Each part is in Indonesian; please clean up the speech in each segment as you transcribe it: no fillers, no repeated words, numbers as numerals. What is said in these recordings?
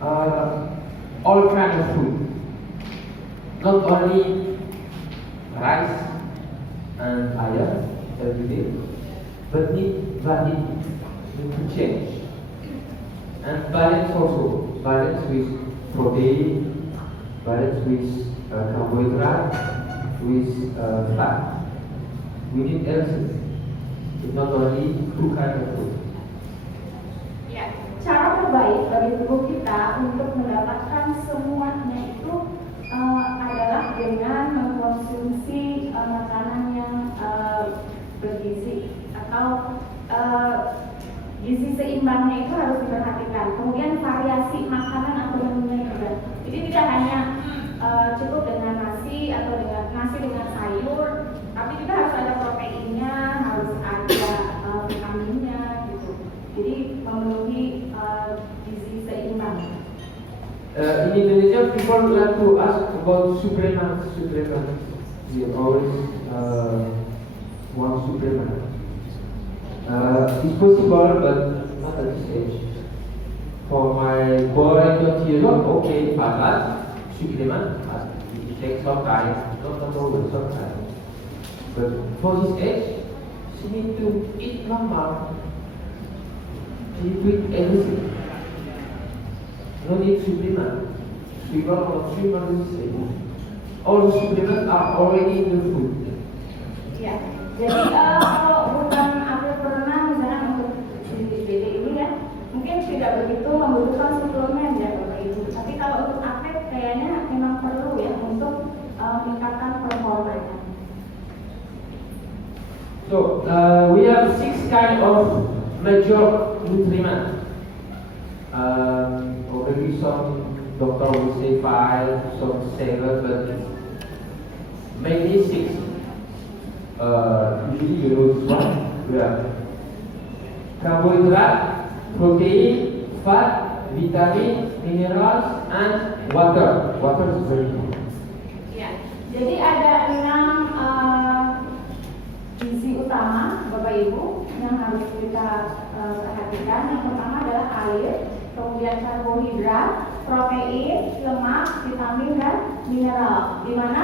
uh, all kind of food, not only rice and iron every day, but need to change and balance also, balance with protein, balance with carbohydrate, with fat. We need everything. It's not only two kind of food. Ya, cara terbaik bagi tubuh kita untuk mendapatkan semuanya itu adalah dengan mengkonsumsi makanan yang bergizi atau gizi seimbangnya itu harus diperhatikan. Kemudian variasi makanan atau menunya juga. Jadi tidak hanya cukup dengan nasi atau dengan nasi dengan sayur, tapi juga harus ada proteinnya, harus ada vitaminnya gitu. Jadi memenuhi gizi seimbang. In Indonesia, people like to ask about supplements. We always want supplement. It's possible, but not at this age. For my boy, 20 years old, okay, but supplement, it takes some time, not always some time. But for his age, she needs to eat normal. She needs to eat everything. No need supplement. Supplement is safe. All the supplements are already in the food. Ya, jadi kalau bukan April pernah misalnya untuk BD ini ya, mungkin tidak begitu membutuhkan suplemen ya Bapak Ibu. Tapi kalau untuk April kayaknya memang perlu ya untuk meningkatkan performanya. So we have 6 kind of major nutrients. Already some doctor will say 5, some 7, but mainly 6. Usually you know this one. We have carbohydrate, protein, fat, vitamin, minerals, and water. Water is very important. Ya, jadi ada 6 gizi utama Bapak Ibu yang harus kita perhatikan. Yang pertama adalah air, kemudian karbohidrat, protein, lemak, vitamin dan mineral. Di mana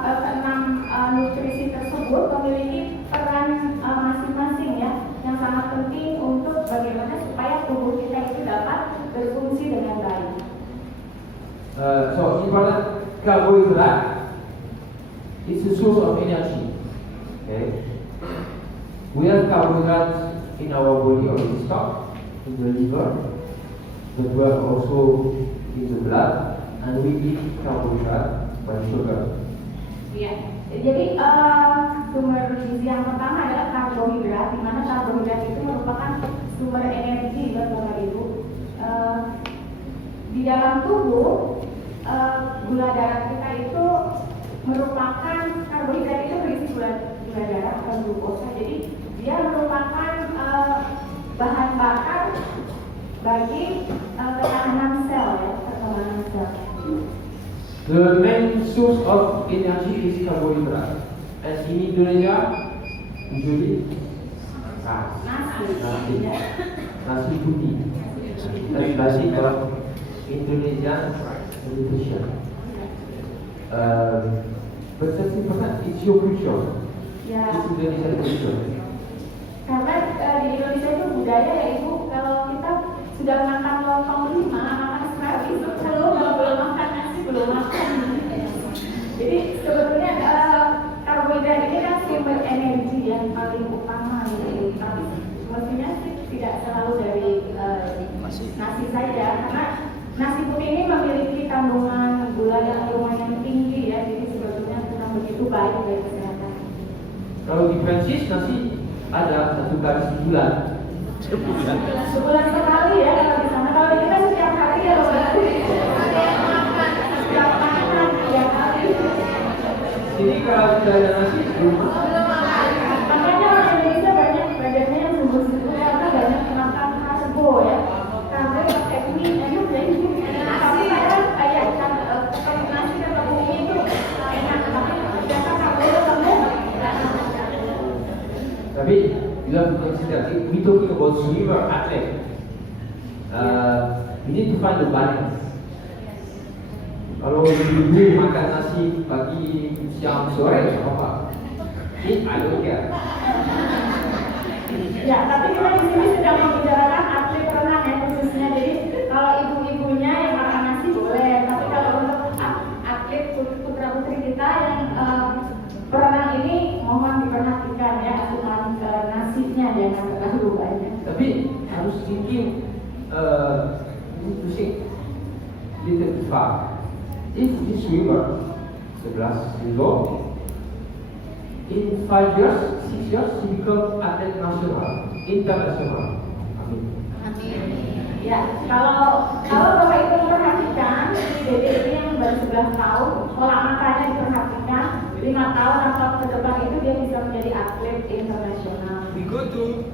keenam nutrisi tersebut memiliki peran masing-masing ya, yang sangat penting untuk bagaimana supaya tubuh kita itu dapat berfungsi dengan baik. So important carbohydrate is a source of energy. Okay, we have carbohydrates in our body or in stock in the liver, but we have also in the blood, and we eat carbohydrate by sugar. Iya, jadi sumber gizi yang pertama adalah karbohidrat, di mana karbohidrat itu merupakan sumber energi buat Bapak Ibu. Di dalam tubuh, gula darah kita itu merupakan karbohidrat itu berisi gula darah atau glukosa. Jadi dia merupakan bahan bakar bagi ketahanan sel ya, perkembangan sel. The main source of energy is carbohydrate, and in Indonesia, usually nasi putih. That's basic of Indonesian nutrition. But that's important. It's your culture. Ya. It's Indonesian culture. Karena di Indonesia itu budaya ya Ibu, kalau kita sudah makan lontong 5, makan sekali, belum makan nasi, belum makan. Jadi sebetulnya karbohidrat ini kan sumber energi yang paling utama gitu. Tapi mestinya sih tidak selalu dari nasi saja, karena nasi putih ini memiliki kandungan gula yang lumayan tinggi ya, jadi sebetulnya kurang begitu baik bagi kesehatan. Kalau di Prancis nasi ada 1 kali sebulan. Sebulan sekali ya kalau di sana. Kalau di kita setiap hari ya berarti setiap makan tiap hari. Jadi kalau tidak ada nasi belum makan. Makanya orang Indonesia banyak badannya yang subur-subur karena banyak makan karbo ya. Karbo pakai mie enak ya. Tapi kadang kayak ketemu nasi ketemu mie itu enak, tapi ternyata karbo ketemu. Tapi you have to consider, we talking about swimmer athlete. You need to find the balance. Kalau ibu makan nasi pagi, siang, sore, nggak apa-apa. Ini I don't care. Ya, tapi kita di sini sedang membicarakan atlet renang ya khususnya. Jadi kalau ibu-ibunya yang makan nasi boleh, tapi kalau untuk atlet putra putri kita yang berenang ini mohon diperhatikan ya asupan nasinya jangan terlalu banyak. Tapi harus thinking pusing little bit far. If this swimmer 11 years old, in 5 years, 6 years, he become atlet nasional, international. Amin. Ya, kalau Bapak Ibu memperhatikan Dede ini yang baru 11 tahun, pola makannya diperhatikan 5 tahun atau ke depan itu dia bisa menjadi atlet internasional. We go to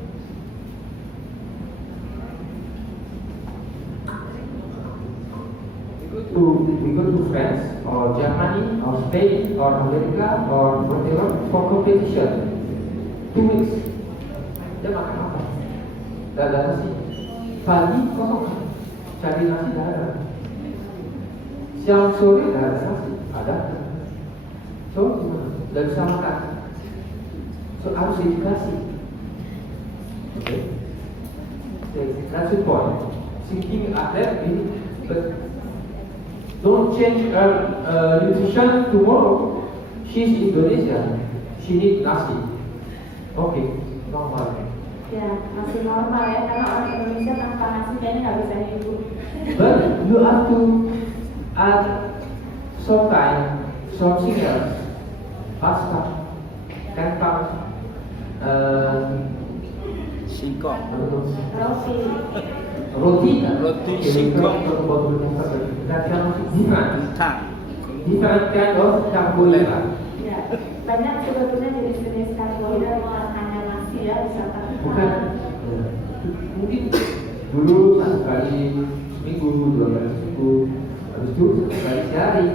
France or Germany or Spain or America or whatever for competition. 2 weeks. Dia makan apa? Tidak ada nasi. Pagi kosong. Cari nasi tidak ada. Siang sore tidak ada nasi. Ada. So gimana? Tidak bisa makan. So harus edukasi. Okay. That's the point. Thinking athlete, but don't change her nutrition tomorrow. She's Indonesia. She needs nasi. Okay, normal. Ya, masih normal ya, karena orang Indonesia tanpa nasi kayaknya nggak bisa hidup. But you have to add sometimes something else. Pasta, kentang, singkong. Roti. roti, Roti, okay, singkong. Different kind of carbohydrate. Ya, banyak sebetulnya jenis-jenis karbohidrat bukan hanya nasi ya, misalkan. Bukan, mungkin dulu 1 kali seminggu, 2 kali seminggu, habis itu 1 kali sehari.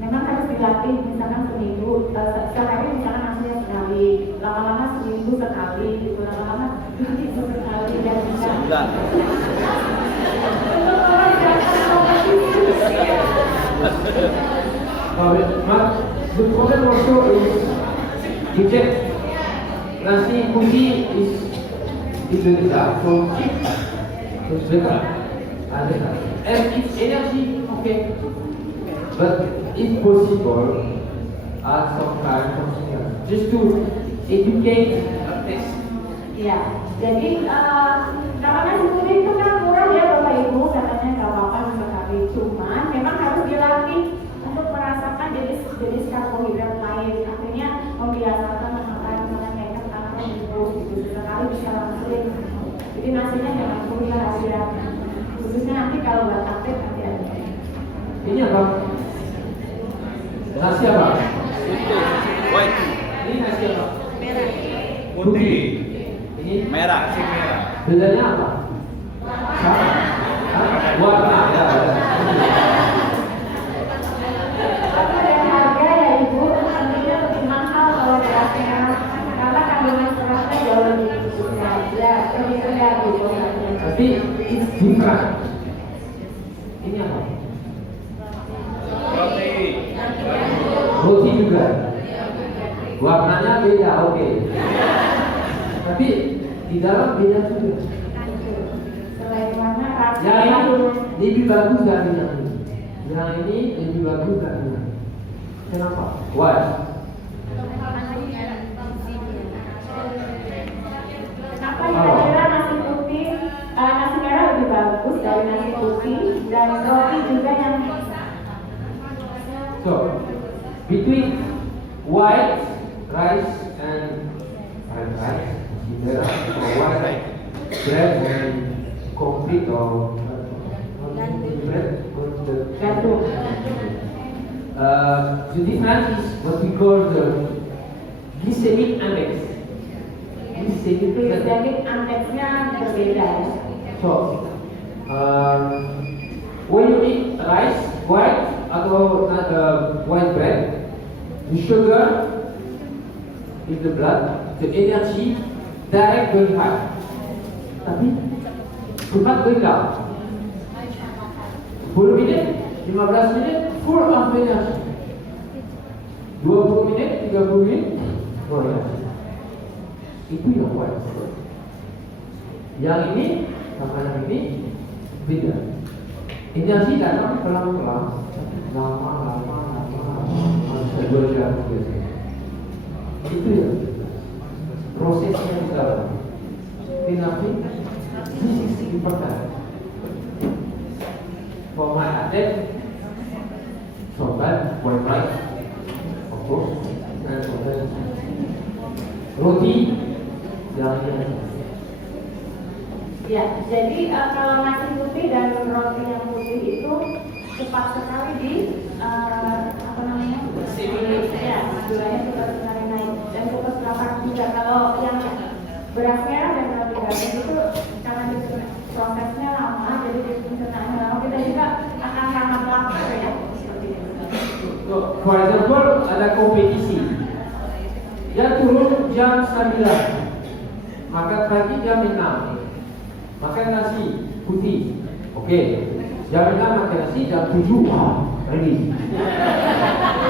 Memang harus dilatih, misalkan seminggu, sehari misalkan nasinya sekali, lama-lama seminggu sekali, gitu, lama-lama 2 minggu sekali, dan bisa. The problem also is you check nasi putih is Indonesia, so cheap, so it's better. And it's energy, okay. But if possible, add some time, something else, just to educate a test. Ya, jadi karena nasi putih itu kan murah ya Bapak Ibu, katanya nggak apa-apa sekali. Cuman memang harus dilatih untuk merasakan jenis karbohidrat lain. Akhirnya membiasakan makan misalnya kayak kentang rebus gitu, sekali bisa langsung. Jadi nasinya jangan putih rahasia. Khususnya nanti kalau buat atlet nanti ada. Ini apa? Nasi apa? White. Ini nasi apa? Putih. Ini Merah. Nasi merah. bedanya apa? Sama? Hah? Warna ya. Tapi dari harga ya Ibu, tentunya lebih mahal kalau beras merah karena kandungan seratnya jauh lebih besar. Ya, lebih rendah gitu. Tapi it's different. Ini apa? Roti. Roti juga. Warnanya beda, oke. Tapi di dalam beda juga. Selain warna, rasa Yang ini lebih bagus dari yang ini. Yang ini lebih bagus dari yang ini. Kenapa? Why? Kenapa kira-kira nasi putih, nasi merah lebih bagus dari nasi putih dan roti juga yang So, between white rice and red rice, either or white bread and complete or bread or the gâteau. The difference is what we call the glycemic index. glycemic indexnya berbeda ya. So, when you eat rice, white atau white bread, the sugar in the blood, the energy direct very high. Tapi cepat breakdown. 10 menit, 15 menit, full of energy. 20 menit, 30 menit, oh ya. Itu yang kuat. Yang ini sama yang ini beda. Energi datang pelan-pelan, lama. Bisa 2 jam biasanya. Itu ya. Prosesnya kita. Tapi this is important. For my athlete, sobat, white rice, of course, and sobat. Roti, yang ini. Ya, jadi kalau nasi putih dan roti yang putih itu cepat sekali di apa namanya? Ya, gulanya cepat sekali naik dan cepat lapar juga. Kalau yang beras merah dan roti gandum itu karena prosesnya lama, jadi pencernaannya lama, kita juga akan sangat lapar ya. Seperti itu. For example, ada kompetisi. Dia turun jam 9, maka pagi jam 6. Makan nasi putih, oke. Jam 6 makan nasi, jam 7 ready.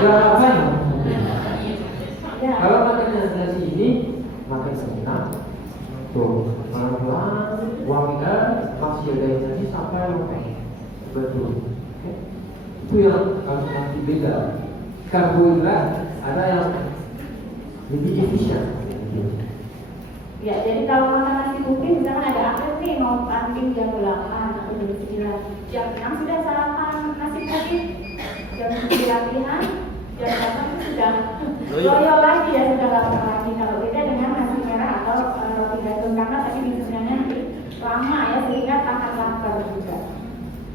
Jam 8. Ya. Kalau makan nasi ini, makan setengah. Tuh, pelan-pelan, wanginya masih ada energi sampai lembek. Betul. Oke. Itu yang harus nanti beda. Karbohidrat ada yang lebih efisien. Ya, jadi kalau makan nasi putih, misalkan ada atlet nih mau tanding jam 8 atau jam 9, jam 6 sudah sarapan nasi putih, jam 7 latihan, jam 8 itu sudah loyo lagi ya, sudah lapar lagi. Kalau beda dengan nasi merah atau roti gandum, karena tadi misalnya lama ya, sehingga akan lapar juga.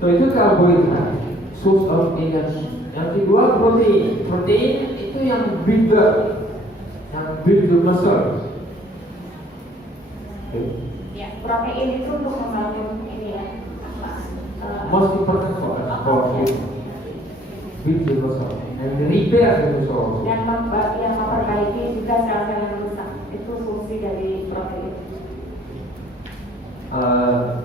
So itu karbohidrat, source of energy. Yang kedua protein. Protein itu yang build the muscle. Ya, protein itu untuk membangun ini ya. Most important for build the muscle and repair the muscle. Dan yang memperbaiki juga sel-sel yang rusak. Itu fungsi dari protein.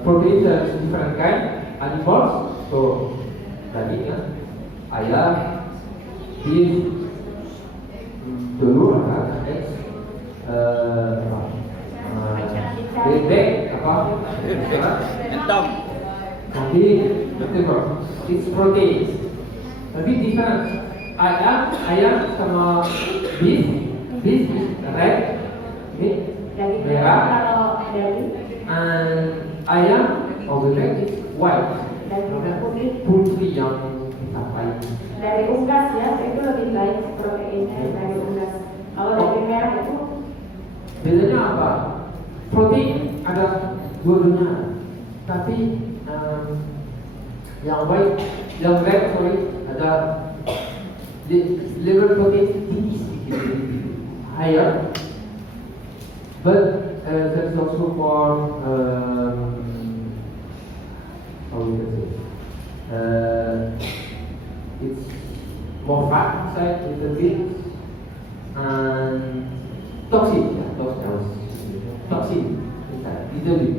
Protein dari different kind, animals, so daging ya, ayam, beef, telur, eggs, bebek, apa? Entong. Nanti betul, it's protein. Tapi different. Ayam sama beef is red, meat, Daging merah, kalau daging and ayam or bebek is white. daging putih Putih yang kita pakai. dari unggas ya, itu lebih baik proteinnya dari unggas. Kalau daging merah itu Bedanya apa? Protein ada dua-duanya, tapi yang white, yang red ada level protein tinggi sedikit, higher, but that's also for how we can say, it's more fat inside a little bit and toxin, toxin inside.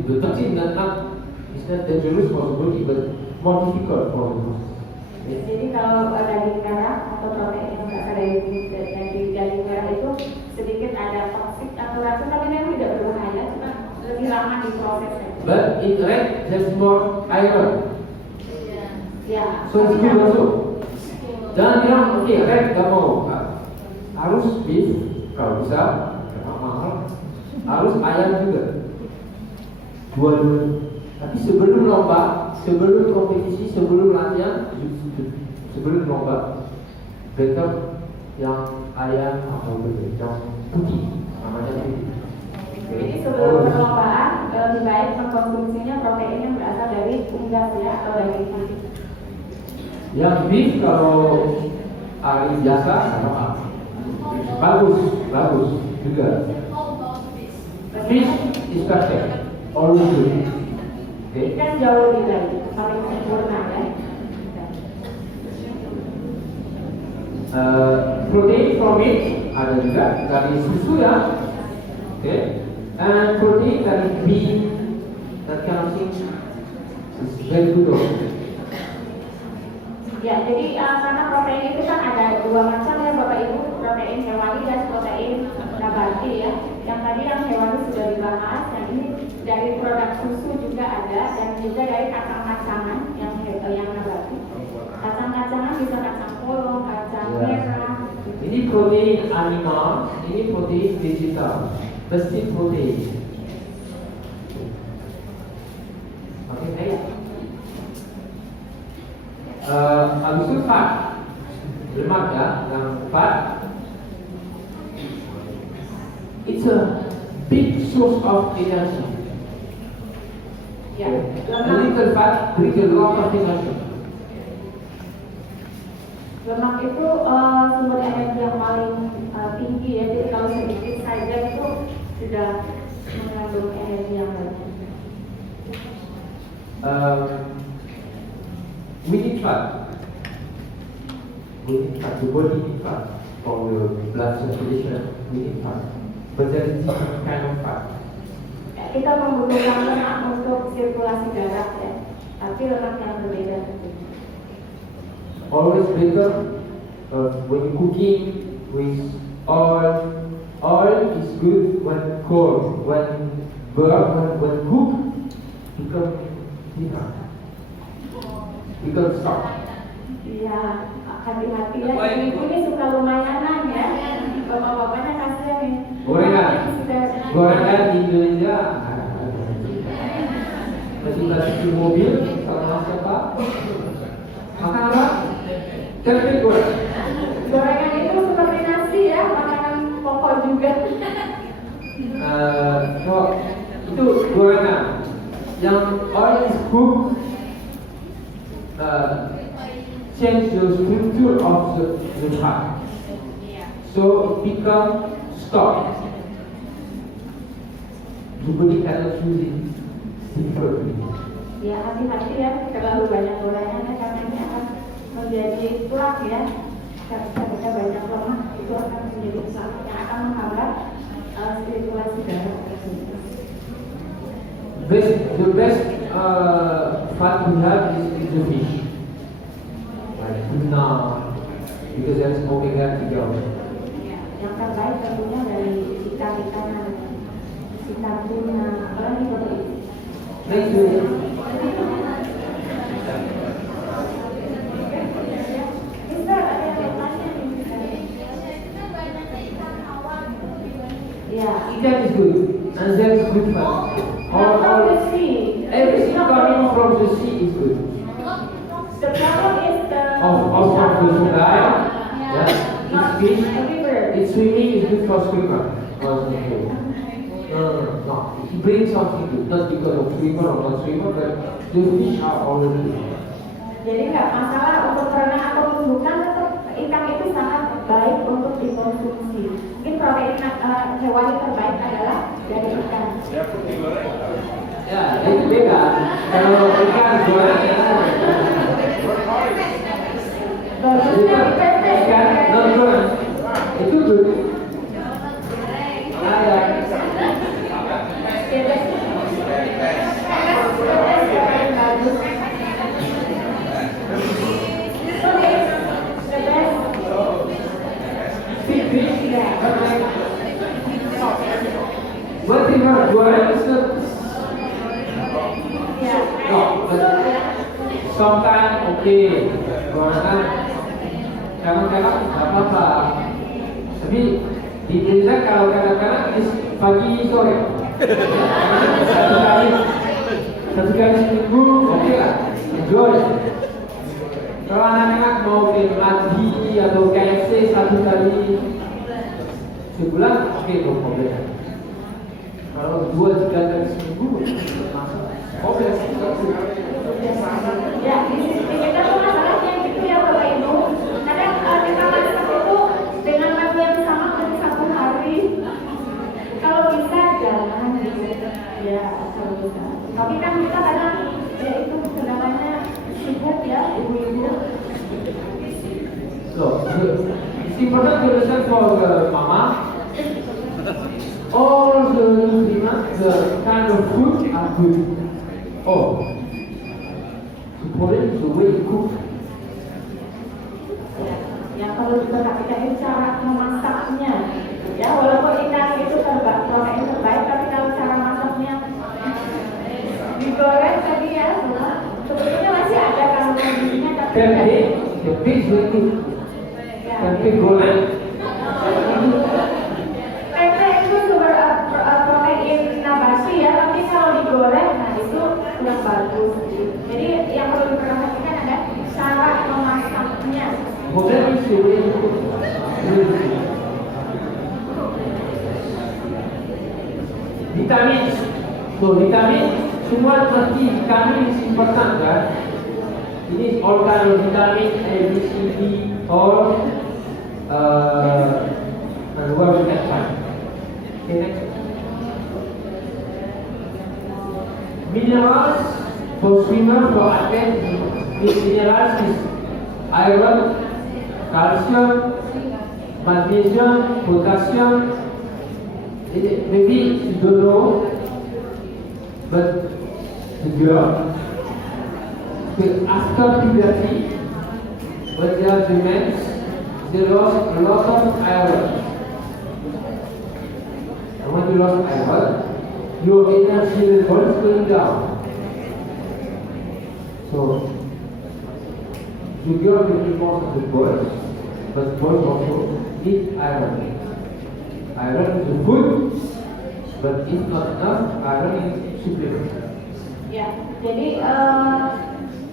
The toxin is not dangerous for the body, but more difficult for the body. jadi kalau daging merah atau protein yang berasal dari daging merah itu sedikit ada toksik atau racun, tapi memang tidak berbahaya, cuma lebih lama diprosesnya. But in red, there's more iron. Ya. So it's good also. Jangan bilang, oke, red gak mau. Harus beef, kalau bisa, karena mahal. Harus ayam juga. Dua-dua. Tapi sebelum lomba, sebelum kompetisi, sebelum latihan, sebelum lomba, better yang ayam atau bebek yang putih, namanya putih. Jadi sebelum perlombaan lebih baik mengkonsumsinya protein yang berasal dari unggas ya atau daging putih. Yang beef kalau hari biasa apa? Bagus juga. Fish is perfect, always good. Ini kan jauh lebih baik, paling sempurna ya. Protein from meat ada juga dari susu ya, and protein dari beef, that kind of thing It's very good also. Ya, jadi karena protein itu kan ada dua macam ya Bapak Ibu, protein hewani dan protein nabati ya. Yang tadi yang hewani sudah dibahas, yang ini dari produk susu juga ada, dan juga dari kacang-kacangan yang nabati. Kacang-kacangan bisa kacang polong, kacang merah. Ini protein animal, ini protein vegetal, mesti protein. Oke, baik. Habis itu fat, lemak ya, yang fat. It's a big source of energy. Ya, A little fat brings a lot of energy. lemak itu sumber energi yang paling tinggi ya. Jadi kalau sedikit saja itu sudah mengandung energi yang banyak. We need fat. We need fat. The body needs fat for the blood circulation. We need fat. But there is different kind of fat. Ya, kita membutuhkan lemak untuk sirkulasi darah ya, tapi lemak yang berbeda tentunya. Always better when you cooking with oil. Oil is good when cold. When cooked, become thinner. Become soft. Iya, hati-hati ya. Ibu ini suka lumayanan ya. Bapak-bapaknya kasihan nih. Gorengan. Gorengan di Indonesia. Ketika di mobil, sama siapa? Makan apa? Tempe goreng. Gorengan itu seperti nasi ya, makanan pokok juga. Itu gorengan. Yang oil is cooked, change the structure of the fat, so it become stock. The body cannot use it differently. Ya, hati-hati ya, terlalu banyak gorengan karena ini akan menjadi plak ya. Ketika banyak lemak itu akan menjadi plak yang akan menghambat sirkulasi darah tersebut. The best fat we have is the fish, like tuna, because there is omega 3. Yang terbaik tentunya dari ikan-ikanan, ikan tuna, apalagi protein. Next week. Yeah. Ikan is good, and there is good fat. Now from the sea, Everything coming from the sea is good. the problem is the Of the sungai, yeah, not it's fish. the river. It's swimming is good for swimmer. No. It brings something good, not because of swimmer or not swimmer, but the fish are already good. Jadi nggak masalah untuk renang atau bukan, tetap ikan itu sangat baik untuk dikonsumsi. Mungkin protein hewani terbaik adalah dari ikan. Ya, itu beda. Kalau ikan goreng, Bagusnya ikan non goreng itu good. Ya. But in our goreng is not. No, but sometimes okay. Gorengan kadang-kadang nggak apa-apa. Tapi di Indonesia kalau kadang-kadang pagi sore. Satu kali seminggu, oke lah, enjoy. Kalau anak-anak mau ke mandi atau KFC satu kali sebulan, oke, no problem. Kalau 2-3 kali seminggu, oke. Ya, di sini kita tuh masalahnya gitu ya Bapak Ibu. Kadang kita masak itu dengan waktu yang sama untuk 1 hari. Kalau bisa jangan gitu. Ya, kalau bisa. Tapi kan kita kadang ya itu kendalanya sibuk ya ibu-ibu. So, it's important to listen for the mama. All the nutrients, the kind of food are good. Oh, problem is the way you cook. Yang perlu diperhatikan itu cara memasaknya. Ya, walaupun ikan itu protein terbaik, tapi kalau cara masaknya digoreng tadi ya, sebetulnya masih ada kandungannya. Tempe, tempe is very good. Tempe goreng. Tempe itu sumber protein nabati ya, tapi kalau digoreng, nah itu kurang bagus. Jadi yang perlu diperhatikan ada cara memasaknya. Problem is the way you cook. Vitamin. So vitamin, semua mesti vitamin is important kan? Ini all kind of vitamin A, B, C, D, all and what we can find. Okay, next. Minerals for swimmer, for athletes, these minerals is iron, calcium, magnesium, potassium. Maybe you don't know, but the girl, after puberty, when they are the men, they lost a lot of iron. And when you lost iron, your energy level is going down. So, the girl will be more than the boys, but boys also need iron. Iron is a food, but if not enough, iron is supplement. Ya, jadi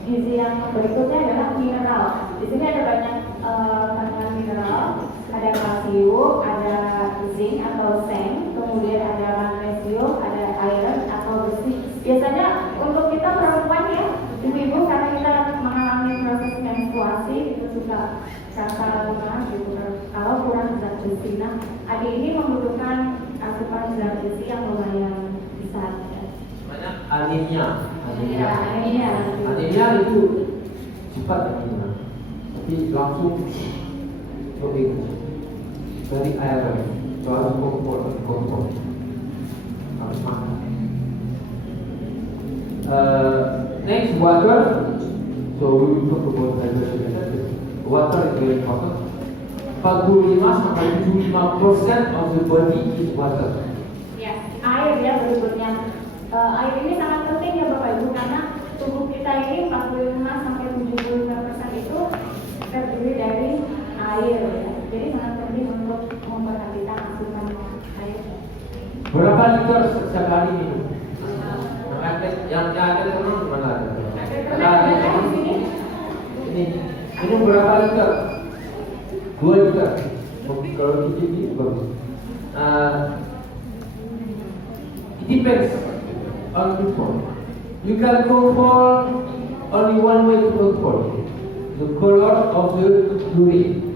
gizi yang berikutnya adalah mineral. Di sini ada banyak kandungan mineral, ada kalsium, ada zinc atau seng, kemudian ada magnesium, ada iron atau besi. Biasanya untuk kita perempuan ya, ibu-ibu karena kita mengalami proses menstruasi itu suka rasa lemah gitu. Kalau kurang zat besi, nah adik ini membutuhkan asupan zat besi yang lumayan besar. Banyak anemia. Anemia itu cepat anemia, tapi langsung lebih dari iron. So harus kontrol, harus makan. Next, water. So we will talk about hydration. Water is very important. 45-75% of the body is water. Ya, air ya berikutnya. Air ini sangat penting ya Bapak Ibu karena tubuh kita ini 45-75% itu terdiri dari air ya. Jadi sangat penting untuk memperhatikan asupan air. Berapa liter setiap hari minum? Yang ada teman mana ada? Ada di sini. Ini minum berapa liter? 2 liter. Kalau ini bagus. It depends on people. You can control only one way to control the color of the urine.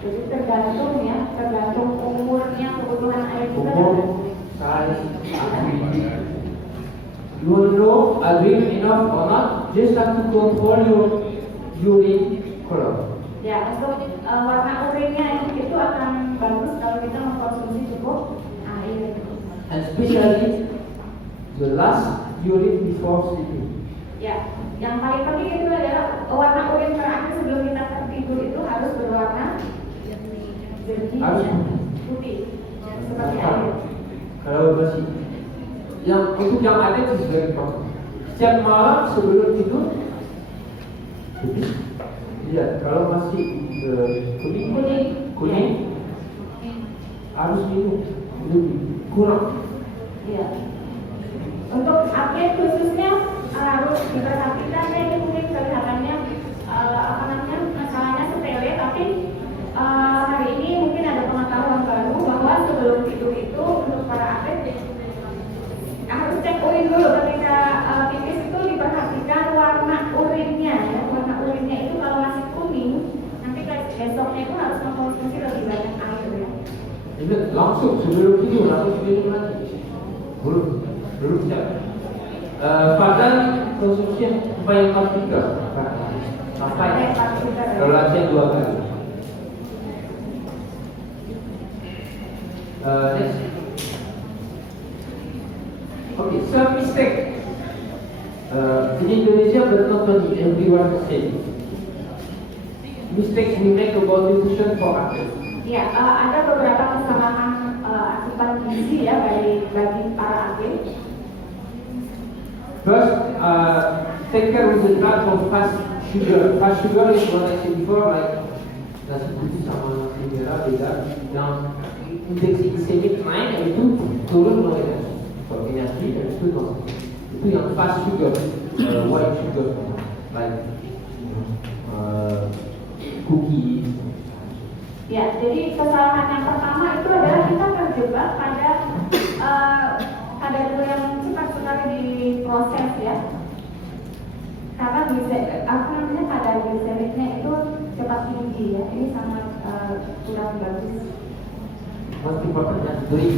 Jadi tergantung umurnya kebutuhan air kita. Umur, size, activity. You will know are drink enough or not. Just have to control your urine color. Ya, untuk warna urinnya itu akan bagus kalau kita mengkonsumsi cukup air. And especially the last urine before sleeping. Ya, yang paling penting itu adalah warna urin terakhir sebelum kita tertidur itu harus berwarna jernih, Harus putih, seperti air. Kalau masih untuk yang ada itu very important. Setiap malam sebelum tidur, lihat kalau masih kuning, harus minum lebih kurang. Iya. Untuk atlet khususnya harus diperhatikan ya, ini mungkin kelihatannya masalahnya sepele, tapi hari ini mungkin ada pengetahuan baru bahwa sebelum tidur itu untuk para atlet harus cek urin dulu ketika pipis itu diperhatikan warna urinnya ya. Warna urinnya itu kalau masih kuning, nanti besoknya itu harus mengkonsumsi lebih banyak air ya. Ini langsung sebelum tidur harus minum lagi. Belum cek. Padahal konsumsi sampai 4 liter. Sampai kalau latihan 2 kali. Next. Okay, some mistake. In Indonesia, but not only everywhere the same. Mistakes we make about nutrition for athletes. Ya, ada beberapa kesalahan asupan gizi ya bagi para atlet. First, take care with the type of fast sugar. Fast sugar is what I said before, like nasi putih sama nasi merah beda. Yang indeks glikemik naik itu turun mulai kalau energi dan itu non. Itu yang fast sugar, white sugar, like cookies. Ya, jadi kesalahan yang pertama itu adalah kita terjebak pada kadar gula yang cepat sekali diproses ya. Karena kadar glisemiknya itu cepat tinggi ya. Ini sangat kurang bagus. Most important is drink.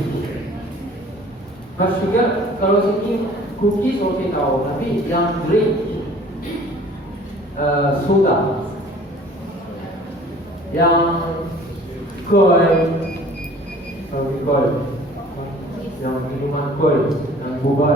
Fast sugar kalau sini cookies oke tahu, tapi yang drink soda, yang koi, yang minuman koi, yang boba,